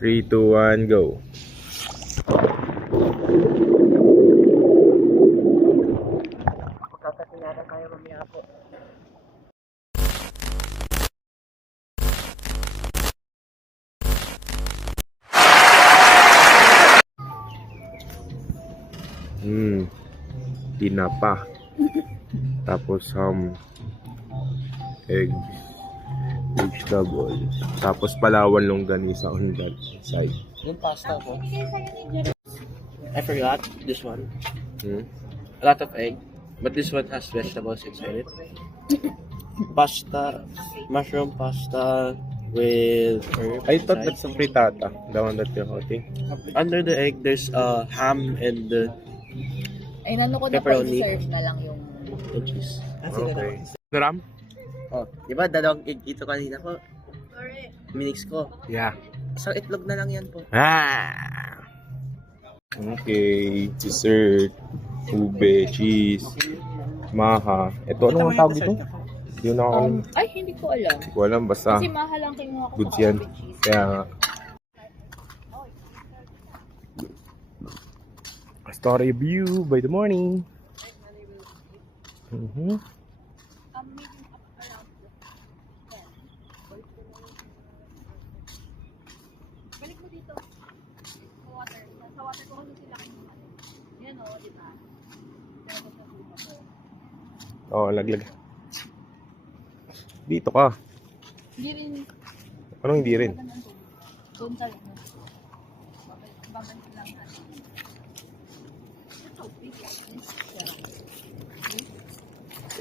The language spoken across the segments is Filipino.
3, 2, 1, go. Magkakatinara tayo mamaya po. Hmm. Tinapa. Tapos um Vegetable. Tapos palawan longganisa on that side. Yung pasta po. I forgot this one. Hmm? A lot of egg. But this one has vegetables inside it. Pasta, mushroom pasta with herb I thought that's a frittata. The one that you're eating. Under the egg, there's uh, ham and uh, Ay, nano ko na po, Pepperoni. serve na lang yung... cheese. Okay. Ram? Oh, di ba dalawang egg ito kanina po? Minix ko. Yeah. Isang itlog na lang yan po. Ah! Okay. Dessert. Ube. Cheese. Maha. Ito, ano ang tawag dito? Hindi na ako. Um, ay, hindi ko alam. Hindi ko alam. Basta. Kasi mahal lang kayo mga Goods yan. Kaya nga. Story view by the morning. Mhm. Balik mo dito. Sa water. Sa water ko kasi sila kinuha. Yan o, di ba? Oo, oh, laglag. Dito ka. Hindi rin. Anong hindi rin? Doon ano. Babalik lang natin.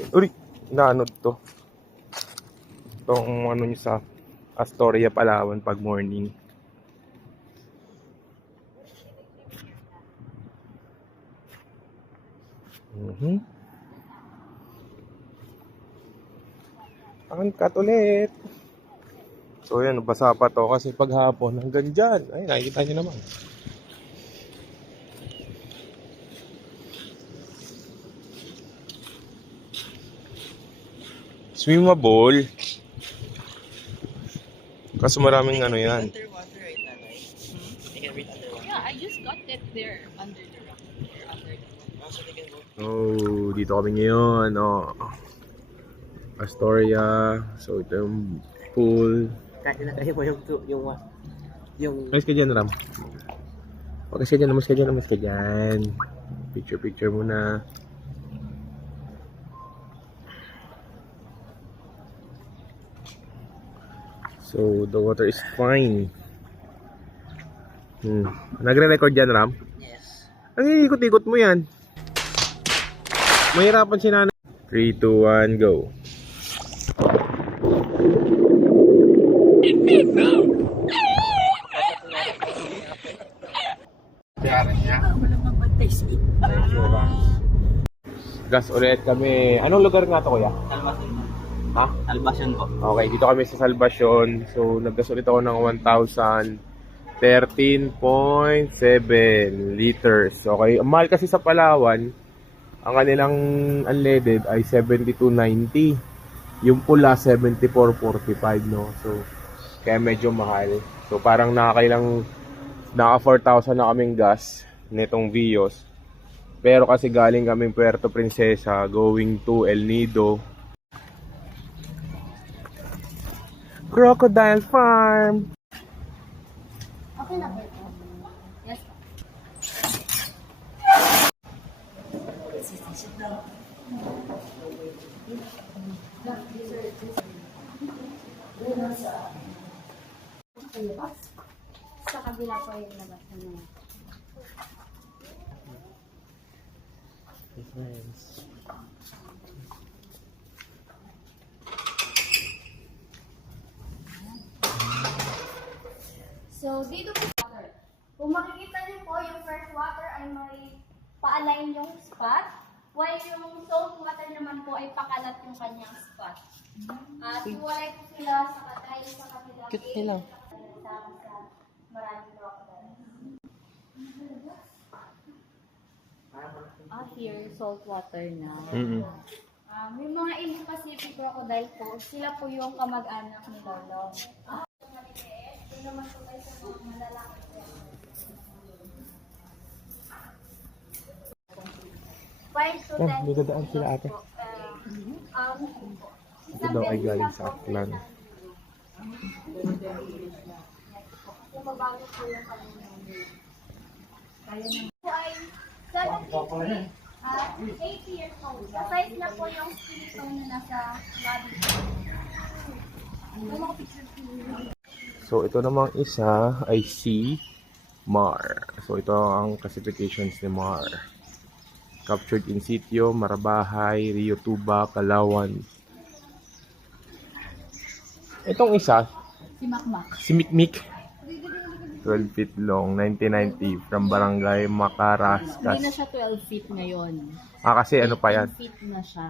Uri, naanod to. Itong ano nyo sa Astoria, Palawan pag morning. Mhm. Angkat ulit. So yan, basa pa to kasi pag hapon hanggang dyan. Ay, nakikita nyo naman. Swimmable. Kaso maraming ano yan. Underwater, right, nanay? You can read underwater. Yeah, I just got it there under the rock. Under the rock. Also, they can go. Oh, dito kami ngayon. Oh. Astoria. So ito yung pool. Kahit ilagay mo yung, yung, yung, Mas ka dyan, Ram. Huwag ka dyan, mas ka dyan, mas ka dyan. Picture, picture muna. So, the water is fine. Hmm. Nagre-record dyan, Ram? yes. Ang ikot-ikot mo yan. Mahirapan si nanay. 3, 2, 1, go. Gas ulit kami. Anong lugar nga to kuya? Salvation. Ha? Salvation po. Okay, dito kami sa Salvacion. So, naggas ulit ako ng 1,013.7 liters. Okay, ang mahal kasi sa Palawan, ang kanilang unleaded ay 72.90. Yung pula, 74.45, no? So, kaya medyo mahal. So, parang nakakailang, naka 4,000 na kaming gas nitong Vios. Pero kasi galing kaming Puerto Princesa, going to El Nido, Crocodile Farm. Okay na ba Sa kabila po yung labas na naman. So, dito po water. Kung makikita niyo po, yung fresh water ay may pa-align yung spot, while yung salt water naman po ay pakalat yung kanyang spot. At iwalay po sila sa katay sa kabila. Cute nila. Sa sa maraming crocodile. Ah, here, salt water na. Mm-mm. Um, yung mga Indo-Pacific crocodile po, sila po yung kamag-anak ni Lolo. Ah, naman po tayo sa to Ah, ten may dadaan sila ate. po. Uh, um, Ito daw ay galing sa Aklan. Yung mabago po yung kanina. Po ay 70 at 80 years old. Sa size na po yung silicone na nasa body ko. So, ito namang isa ay si Mar. So, ito ang classifications ni Mar. Captured in sitio, Marabahay, Rio Tuba, Palawan. Itong isa, Si Makmak. si Mikmik. 12 feet long, 1990 from Barangay Hindi na Macarascas. siya 12 feet ngayon. Ah, kasi ano pa yan? 18 feet na siya.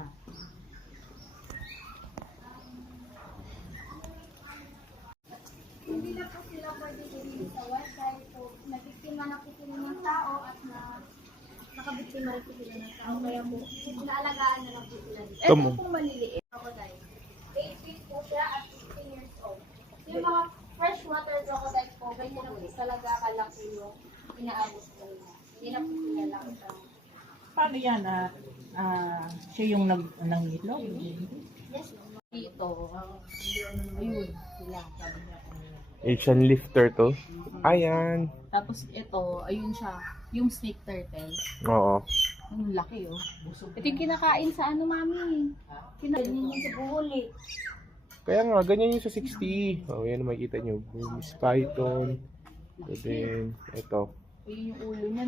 Hindi na po sila pwede din sa website. So, nabiktima na po sila ng tao at na nakabiktima rin po sila ng tao. Kaya po, naalagaan na lang po sila dito. Ito mo. Ito pong maliliit. Crocodile. 8 feet po siya at 15 years old. Yung mga freshwater crocodile na po talaga kalaki yung inaalis po nila. Hindi na po sila lang sa... Paano yan? Ah, ah, siya yung nag nangitlog? Yes. Dito, ayun, sila. Sabi niya kanina. Asian lifter to. Ayan. Tapos ito, ayun siya, yung snake turtle. Oo. Ang laki oh. Ito yung kinakain sa ano, mami. Kinakain niya sa buhuli. Kaya nga, ganyan yung sa 60. Oh, yan makikita nyo. Burmese python. And then, ito.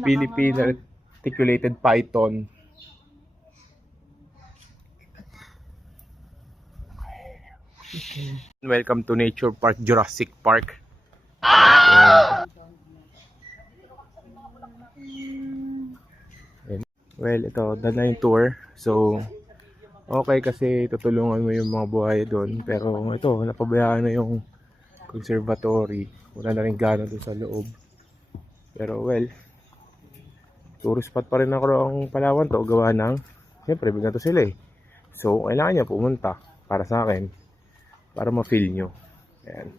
Philippine articulated python. Welcome to Nature Park, Jurassic Park. Ayan. Well, ito, na yung tour. So, okay kasi tutulungan mo yung mga buhay doon. Pero ito, napabayaan na yung conservatory. Wala na rin gana doon sa loob. Pero well, tourist spot pa rin ako ang Palawan to. Gawa ng siyempre bigyan to sila eh. So kailangan niya pumunta para sa akin para ma-feel nyo. Ayan.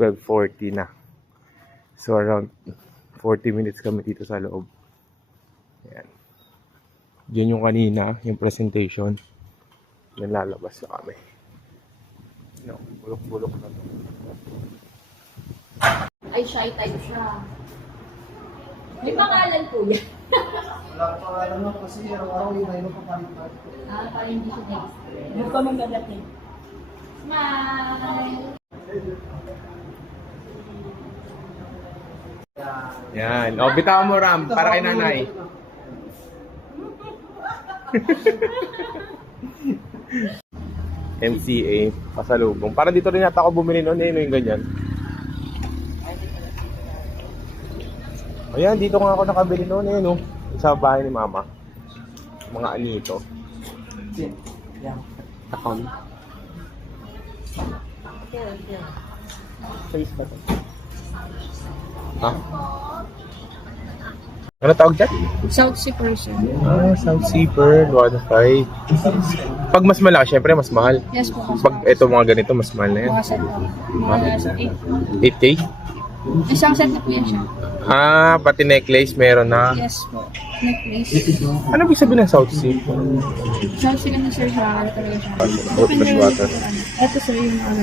12.40 na. So around 40 minutes kami dito sa loob. Ayan yun yung kanina yung presentation yan lalabas na kami no, bulok-bulok na to Ay, shy type siya. May pangalan po yan. Wala pa alam mo kasi araw-araw yung iba pa palitan. Ah, parang hindi siya next. Doon kami gadating. Smile! yan o bitawan mo Ram para kay nanay MCA pasalubong. Parang dito rin yata ako bumili noon eh, yung ganyan. Ayan, dito nga ako nakabili noon eh, no? Sa bahay ni mama. Mga anito. Yan. Account. Face ba to? Ha? Ano tawag dyan? South Sea person. Ah, South Sea Pearl, 1.5. Pag mas malaki, syempre mas mahal. Yes po. Pag ito mga ganito, mas mahal na yan. Mga set po. Mga nasa 8. 8K? Isang set na po yan siya. Ah, pati necklace meron na. Yes po. Necklace. Ano ibig sabihin ng South Sea? South Sea na sir siya. Ano talaga siya. Fresh water. Ito sir yung mga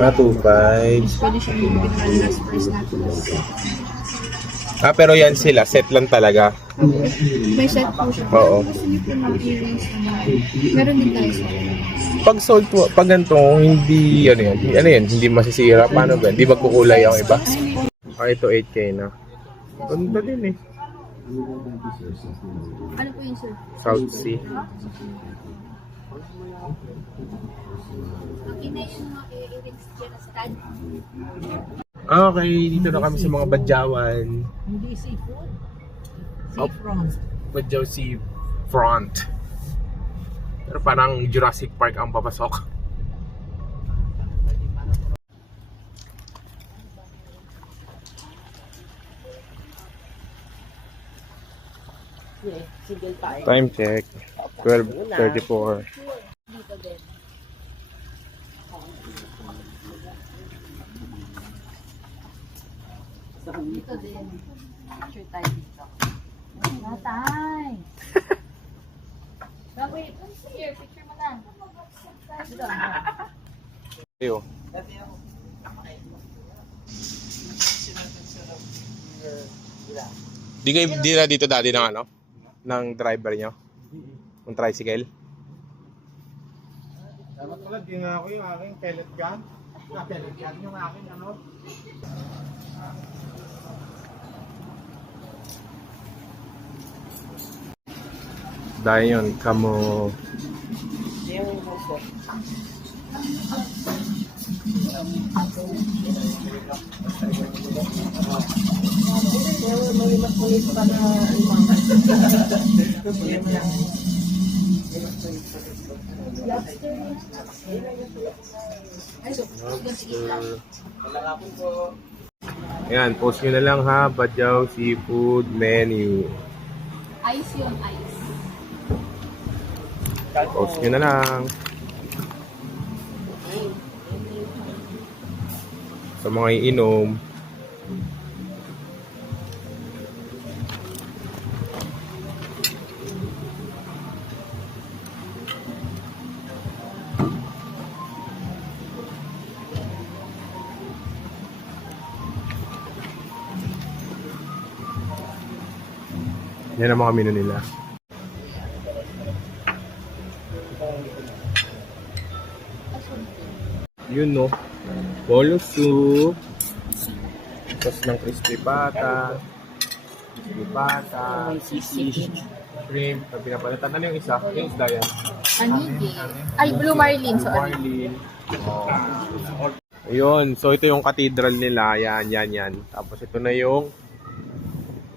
Ah, 2.5. Pwede siya yung last price natin. Ah, pero yan sila, set lang talaga. May set po siya. Oo. Meron din tayo sir. Pag sold po, pag ganito, hindi, ano yan, ano yan, hindi masisira. Paano ba? Hindi magkukulay ang iba. Ah, ito 8K na. Ganda din eh. Ano po yun sir? South Sea. Okay dito na kami sa mga badyawan. Hindi seafood. Oh. Seafront. Badyaw Sea Front. Pero parang Jurassic Park ang papasok. Yeah, single tayo. Time check. 12.34. Dito din. Picture tayo dito. Natay! Picture mo na. Dito. Ayo. Dati. Di kayo dito dati ng ano? Ng driver niyo? Ng tricycle? Dapat pala, di nga ako yung aking pellet gun. Ah, pellet gun yung aking ano. Dahil yun, kamo... Ayan, post nyo na lang ha, Badyaw Seafood Menu. Ice yun, ice. Post nyo na lang. Sa mga iinom. Yan ang mga menu nila. Yun no. Bolo soup. Tapos ng crispy pata. Crispy pata. Shrimp. Pag pinapalitan na yung isa. Yung isda yan. Anigi. Ay, Blue Marlin. Sorry. Marlin. Oh. Ayun. So ito yung cathedral nila. Yan, yan, yan. Tapos ito na yung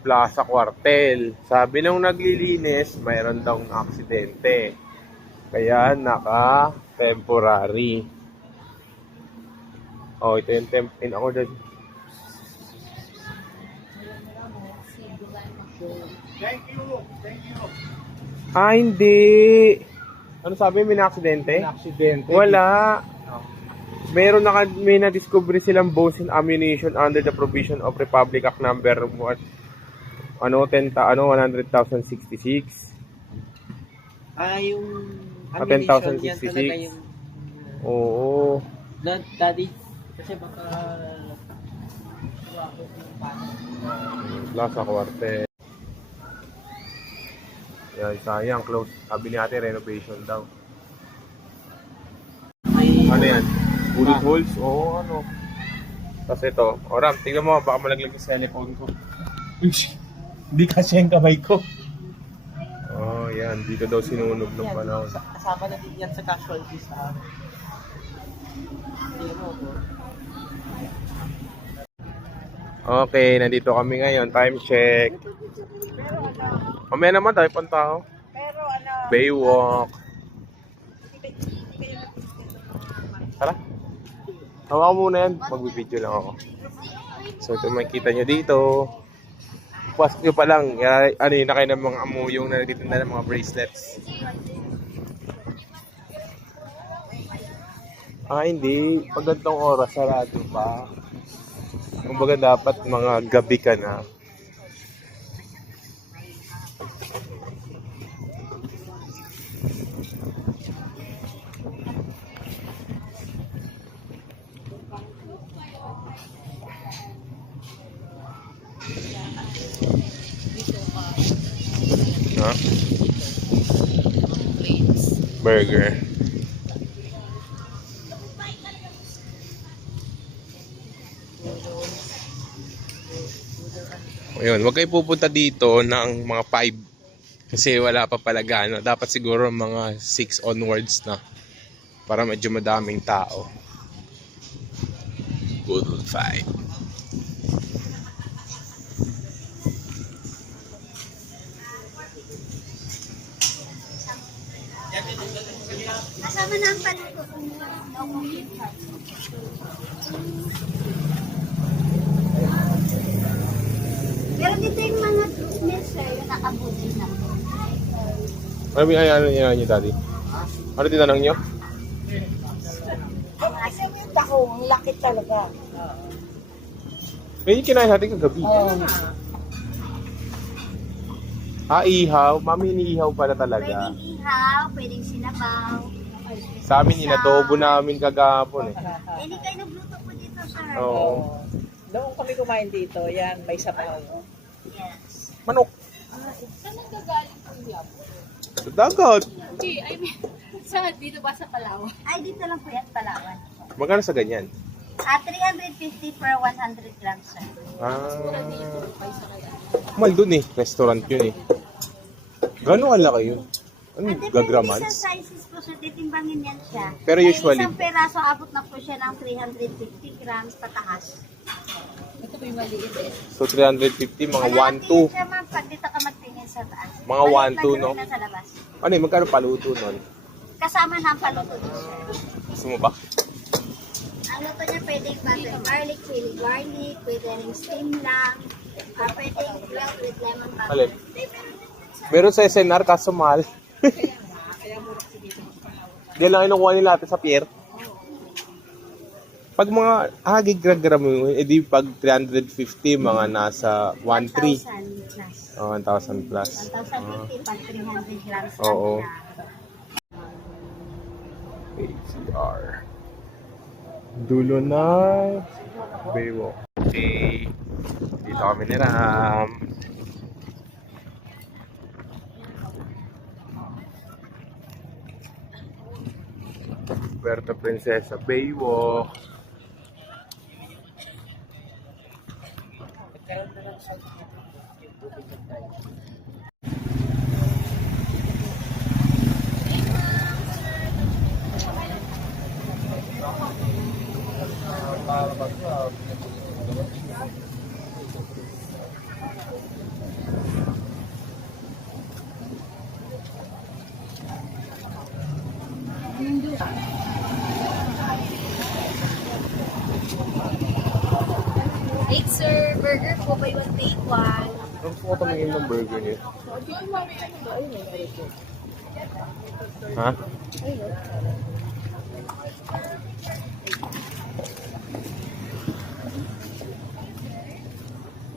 Plaza Cuartel. Sabi nung naglilinis, mayroon daw aksidente. Kaya naka-temporary. Oh, ito yung temp in order. Thank you, thank you. Ah, hindi. Ano sabi? May na-aksidente? Aksidente. Wala. Meron na may na-discover silang bones and ammunition under the provision of Republic Act number what ano 10 ta, ano 100,066. Ah, yung Ah, ammunition, yan 10,066. talaga yung... Oo. Na, daddy, kasi baka... Plaza Cuartel. Yan, sayang close. Sabi ni ate renovation daw. Ano yan? Bullet holes? Oo, ano. Tapos ito. O Ram, tignan mo, baka malaglag yung cellphone ko. Hindi kasi yung kamay ko. Oh, yan. Dito daw sinunog ng yan, panahon. sa- kasama na din yan sa casualties sa amin. Hindi mo po. Okay, nandito kami ngayon. Time check. Mamaya naman tayo pang tao. Baywalk. Tara. Hawakan muna yan. Magbibideo lang ako. So, ito makikita nyo dito. Pas nyo pa lang. Ano yun na kayo ng mga amuyong na nagtitinda ng mga bracelets. Ah, hindi. Pag gantong oras, sarado pa. Kumbaga dapat mga gabi ka na. Burger. Ayun, wag kayo pupunta dito ng mga 5 kasi wala pa pala gaano. Dapat siguro mga 6 onwards na para medyo madaming tao. Good five. Kasama na ang paluto Pero dito yung mga sir, yung nakabuti na. Ano yung ano yung niyo, daddy? Ano tinanong niyo? Kasi yung tako, ang laki talaga. Yung kinain natin kagabi. Oh, Ah, ihaw. Mami, iniihaw pala talaga. Pwedeng ihaw, pwedeng sinabaw. Sa amin, inadobo namin kagapon eh. Hindi kayo nagluto po dito, sir. Oo. Doon kami kumain dito. Yan, may sabaw. Yes. Manok. Saan nanggagaling po yan? Sa dagat. Hindi, I mean, sa, dito ba sa Palawan? Ay, dito lang po yan, Palawan. Magkano sa ganyan? Ah, 350 per 100 grams, sir. Ah. Mahal dun eh. Restaurant yun eh. Gano'ng kalaki yun? Ano, At depende sa gagramans? Titimbangin yan siya. Pero Kaya usually- isang peraso, abot na po siya ng 350 grams pataas. Ito po yung maliit eh. So, 350, mga Malaki 1, 2. siya, ma'am, pag dito ka magtingin sa taas. Mga two, yung no? nasa labas. Ano eh, magkano paluto nun? Kasama na ang paluto din, sir. Gusto mo ba? Ang luto niya pwedeng butter garlic, chili garlic, pwede rin steam lang, ah, pwedeng grilled with lemon butter. Alin? Meron sa SNR, kaso mahal. Diyan lang kinukuha nila natin sa pier. Pag mga, ah, gigragram mo, yun, edi pag 350, mga nasa 1.3. 1,000 plus. Oh, 1,000 plus. 1,050 pag 300 grams Oo. ACR. Dulo na. Baywalk. Okay. Dito kami ni Puerto Princesa Baywalk sir. Burger po by one take one. Ang gusto ko tumingin ng burger niya. Ha?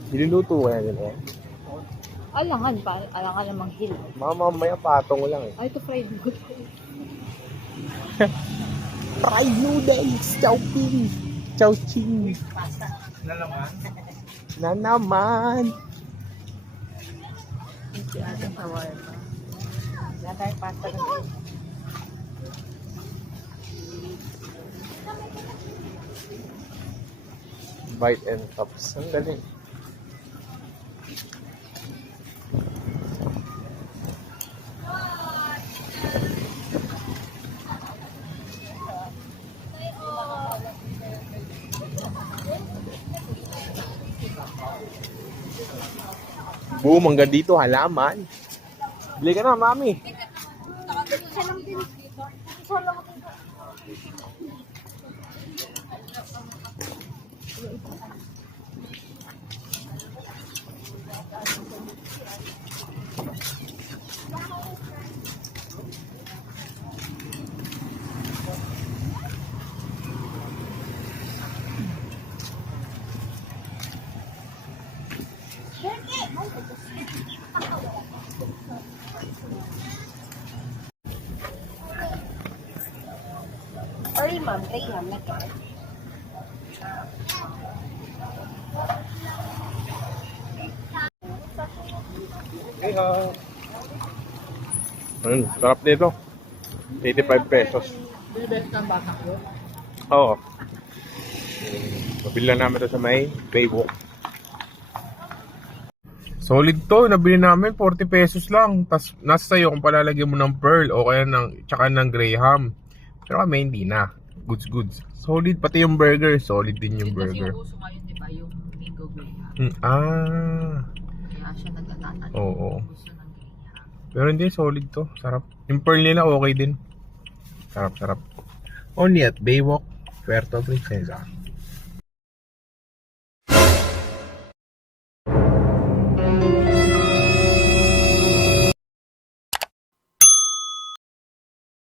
Niluluto kaya din eh. Alangan pa, alangan namang hill. Mama, mamaya patong lang eh. Ay, ito fried good. Fried noodles! Chowking! Chowching! Na naman. Na naman! Hindi ating shawarma. Wala tayong Bite and cups. Ang galing. Boom, hanggang dito halaman. Bili ka na, mami. Ma'am. Graham, nag Ayun, sarap nito. 85 pesos. Bibet ng baka ko. Oo. Mabili lang namin ito sa may Baywalk. Solid to, nabili namin 40 pesos lang. Tapos nasa sa'yo kung palalagyan mo ng pearl o kaya ng, tsaka ng graham. Pero kami hindi na. Goods, goods. Solid, pati yung burger. Solid din yung burger. uso ngayon, di ba? Yung mango graham. Hmm, ah, Kaya siya nagtatatanong. oo. Gusto ng graham. Pero hindi, solid to. Sarap. Yung pearl nila okay din. Sarap, sarap. Only at Baywalk, Puerto Princesa.